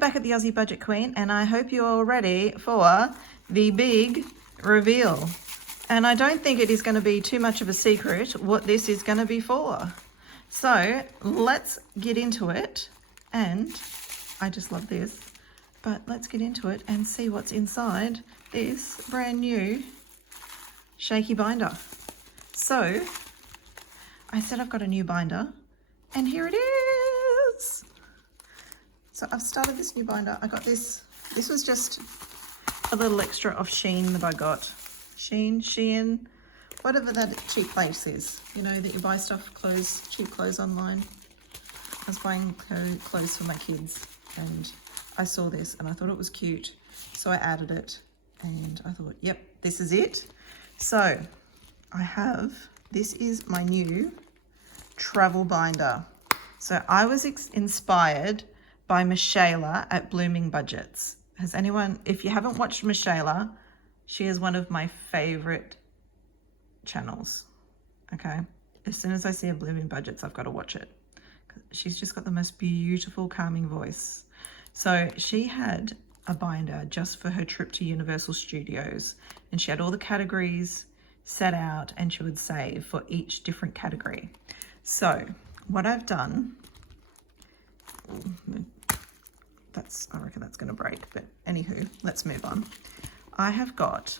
back at the Aussie Budget Queen, and I hope you're all ready for the big reveal. And I don't think it is going to be too much of a secret what this is going to be for. So let's get into it. And I just love this, but let's get into it and see what's inside this brand new shaky binder. So I said I've got a new binder, and here it is. So I've started this new binder. I got this. This was just a little extra of Shein that I got. Shein, whatever that cheap place is. You know, that you buy stuff, clothes, cheap clothes online. I was buying clothes for my kids, and I saw this and I thought it was cute. So I added it, and I thought, yep, this is it. So I have, this is my new travel binder. So I was inspired by Michaela at Blooming Budgets. Has anyone, if you haven't watched Michaela, she is one of my favorite channels. Okay. As soon as I see a Blooming Budgets, I've got to watch it. She's just got the most beautiful, calming voice. So she had a binder just for her trip to Universal Studios, and she had all the categories set out, and she would save for each different category. So what I've done, I reckon that's going to break, but anywho, let's move on. I've got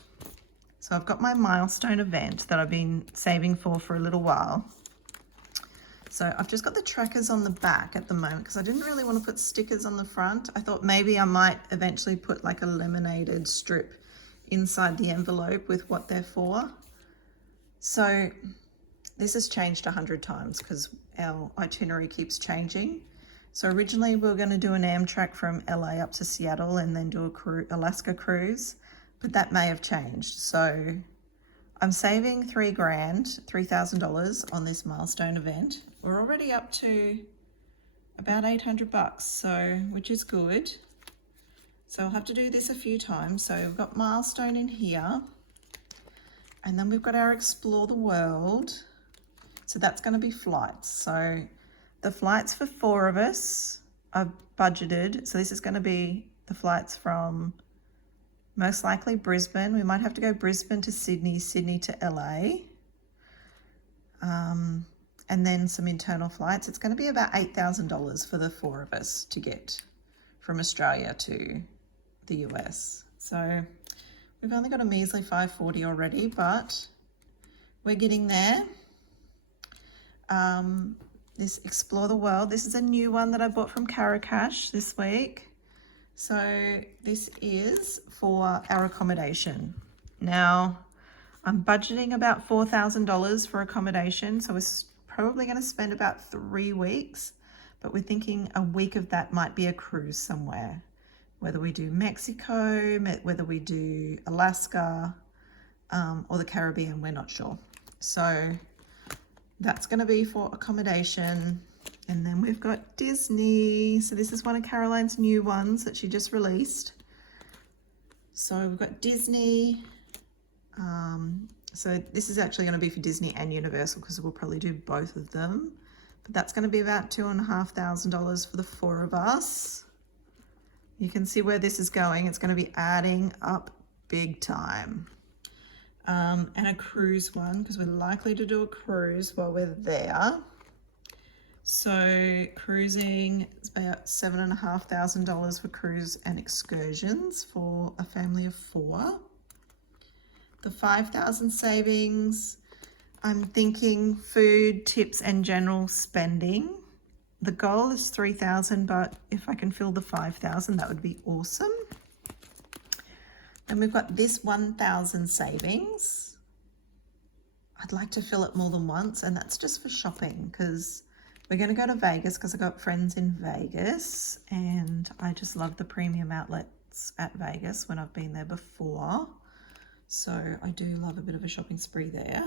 my milestone event that I've been saving for a little while. So I've just got the trackers on the back at the moment because I didn't really want to put stickers on the front. I thought maybe I might eventually put like a laminated strip inside the envelope with what they're for. So this has changed 100 times because our itinerary keeps changing. So originally we were going to do an Amtrak from LA up to Seattle and then do a Alaska cruise, but that may have changed. So I'm saving $3,000 on this milestone event. We're already up to about 800 bucks, so which is good. So I'll have to do this a few times. So we've got milestone in here, and then we've got our Explore the World. So that's going to be flights. So the flights for 4 of us are budgeted. So this is going to be the flights from most likely Brisbane. We might have to go Brisbane to Sydney, Sydney to LA. And then some internal flights. It's going to be about $8,000 for the 4 of us to get from Australia to the US. So we've only got a measly $540 already, but we're getting there. This Explore the World, this is a new one that I bought from Cash this week. So this is for our accommodation. Now, I'm budgeting about $4,000 for accommodation, so we're probably going to spend about 3 weeks, but we're thinking a week of that might be a cruise somewhere. Whether we do Mexico, whether we do Alaska, or the Caribbean, we're not sure. So that's going to be for accommodation. And then we've got Disney. So this is one of Caroline's new ones that she just released. So we've got Disney. So this is actually going to be for Disney and Universal because we'll probably do both of them. But that's going to be about $2,500 for the 4 of us. You can see where this is going. It's going to be adding up big time. And a cruise one because we're likely to do a cruise while we're there. So cruising is about $7,500 for cruise and excursions for a family of 4. The 5,000 savings, I'm thinking food, tips, and general spending. The goal is 3,000, but if I can fill the 5,000, that would be awesome. Then we've got this 1,000 savings. I'd like to fill it more than once, and that's just for shopping because we're going to go to Vegas because I've got friends in Vegas, and I just love the premium outlets at Vegas when I've been there before. So I do love a bit of a shopping spree there.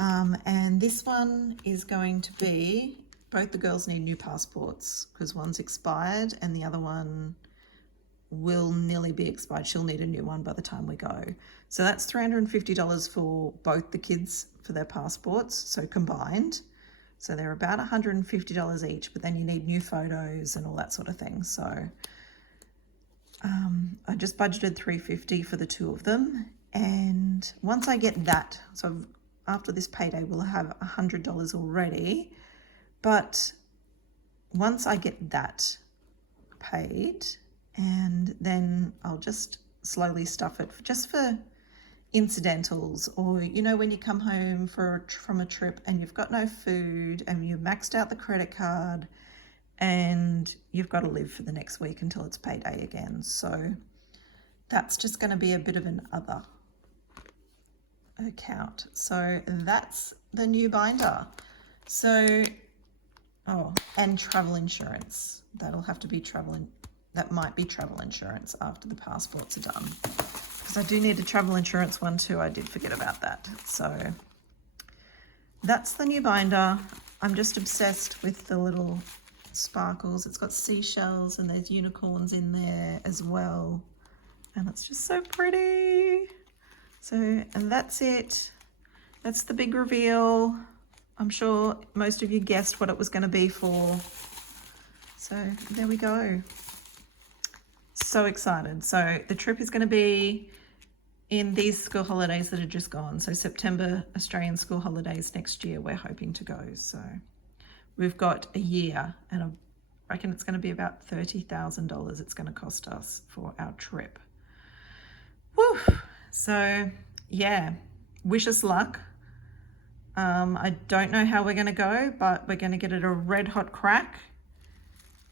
And this one is going to be, both the girls need new passports because one's expired and the other one will nearly be expired. She'll need a new one by the time we go. So that's $350 for both the kids for their passports, so combined. So they're about $150 each, but then you need new photos and all that sort of thing. So I just budgeted $350 for the two of them. And once I get that, so after this payday, we'll have $100 already. But once I get that paid, and then I'll just slowly stuff it just for incidentals, or you know, when you come home from a trip and you've got no food and you maxed out the credit card and you've got to live for the next week until it's payday again. So that's just going to be a bit of an other account. So that's the new binder. So and travel insurance. That'll have to be that might be travel insurance after the passports are done, because I do need a travel insurance one too. I did forget about that. So that's the new binder. I'm just obsessed with the little sparkles. It's got seashells and there's unicorns in there as well, and it's just so pretty. So, and that's it. That's the big reveal. I'm sure most of you guessed what it was going to be for. So there we go. So excited. So the trip is going to be in these school holidays that are just gone. So September Australian school holidays next year, we're hoping to go. So we've got a year, and I reckon it's going to be about $30,000 it's going to cost us for our trip. Woo! So yeah, wish us luck. I don't know how we're going to go, but we're going to get it a red hot crack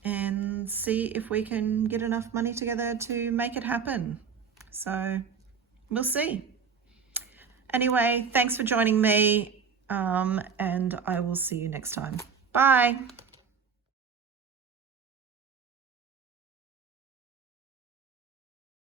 and see if we can get enough money together to make it happen. So we'll see. Anyway, thanks for joining me, and I will see you next time. Bye.